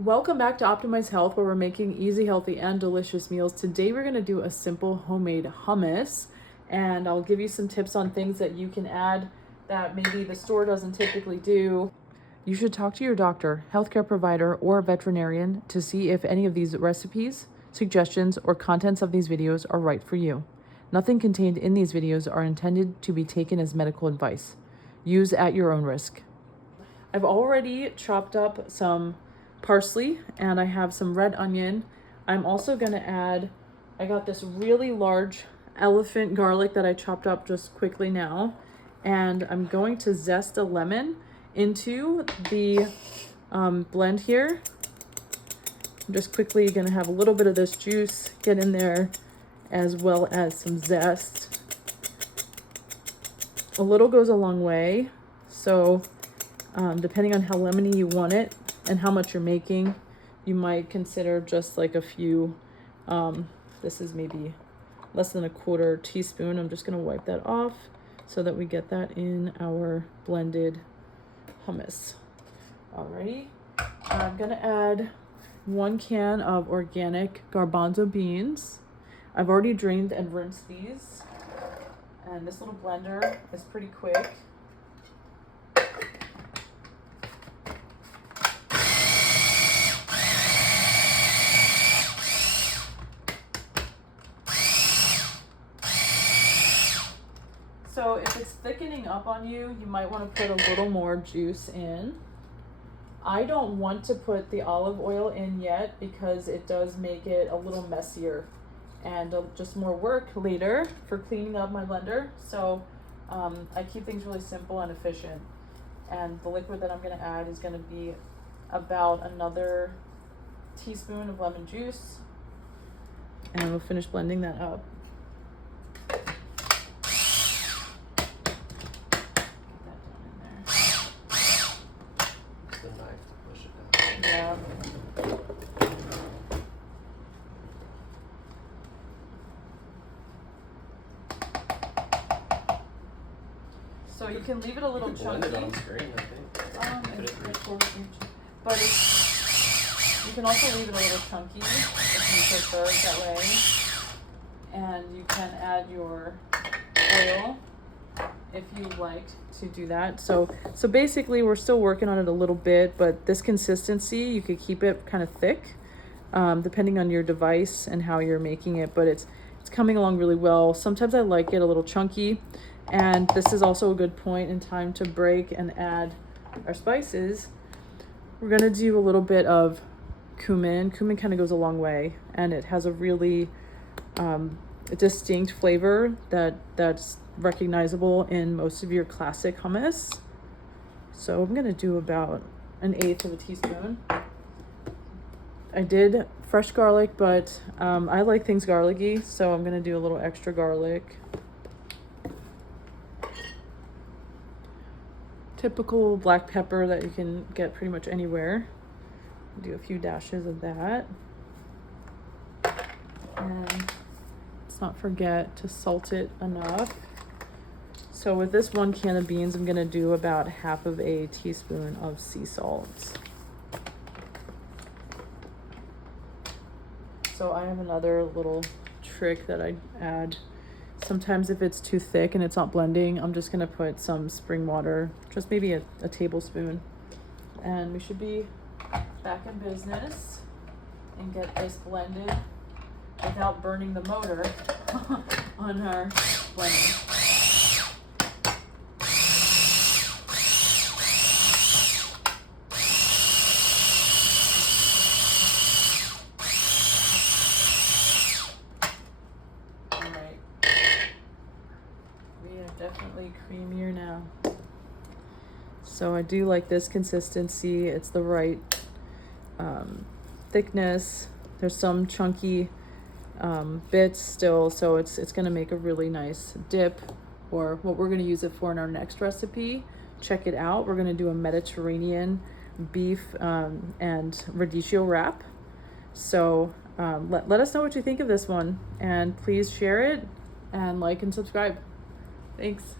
Welcome back to Optimize Health, where we're making easy, healthy, and delicious meals. Today we're going to do a simple homemade hummus, and I'll give you some tips on things that you can add that maybe the store doesn't typically do. You should talk to your doctor, healthcare provider, or veterinarian to see if any of these recipes, suggestions, or contents of these videos are right for you. Nothing contained in these videos are intended to be taken as medical advice. Use at your own risk. I've already chopped up some parsley and I have some red onion. I'm also going to add, I got this really large elephant garlic that I chopped up just quickly now, and I'm going to zest a lemon into the blend here. I'm just quickly going to have a little bit of this juice get in there, as well as some zest. A little goes a long way, so depending on how lemony you want it and how much you're making, you might consider just like a few. This is maybe less than a quarter teaspoon. I'm just going to wipe that off so that we get that in our blended hummus. Alrighty, I'm going to add 1 can of organic garbanzo beans. I've already drained and rinsed these, and this little blender is pretty quick. So if it's thickening up on you, you might want to put a little more juice in. I don't want to put the olive oil in yet because it does make it a little messier and just more work later for cleaning up my blender. So I keep things really simple and efficient. And the liquid that I'm going to add is going to be about another teaspoon of lemon juice. And we'll finish blending that up. Yeah. So you can leave it a little chunky. Blend it on screen, I think. But you can also leave it a little chunky if you prefer it that way. And you can add your oil if you like to do that. So basically we're still working on it a little bit, but this consistency, you could keep it kind of thick, depending on your device and how you're making it, but it's coming along really well. Sometimes I like it a little chunky, and this is also a good point in time to break and add our spices. We're gonna do a little bit of cumin. Cumin kind of goes a long way, and it has a really distinct flavor that's recognizable in most of your classic hummus. So I'm gonna do about 1/8 of a teaspoon. I did fresh garlic, but I like things garlicky, so I'm gonna do a little extra garlic. Typical black pepper that you can get pretty much anywhere. Do a few dashes of that. And let's not forget to salt it enough. So with this 1 can of beans, I'm gonna do about 1/2 of a teaspoon of sea salt. So I have another little trick that I add. Sometimes if it's too thick and it's not blending, I'm just gonna put some spring water, just maybe a tablespoon. And we should be back in business and get this blended without burning the motor on our blending. Definitely creamier now. So I do like this consistency. It's the right thickness. There's some chunky bits still, so it's gonna make a really nice dip, or what we're gonna use it for in our next recipe. Check it out. We're gonna do a Mediterranean beef and radicchio wrap. So let us know what you think of this one, and please share it and like and subscribe. Thanks.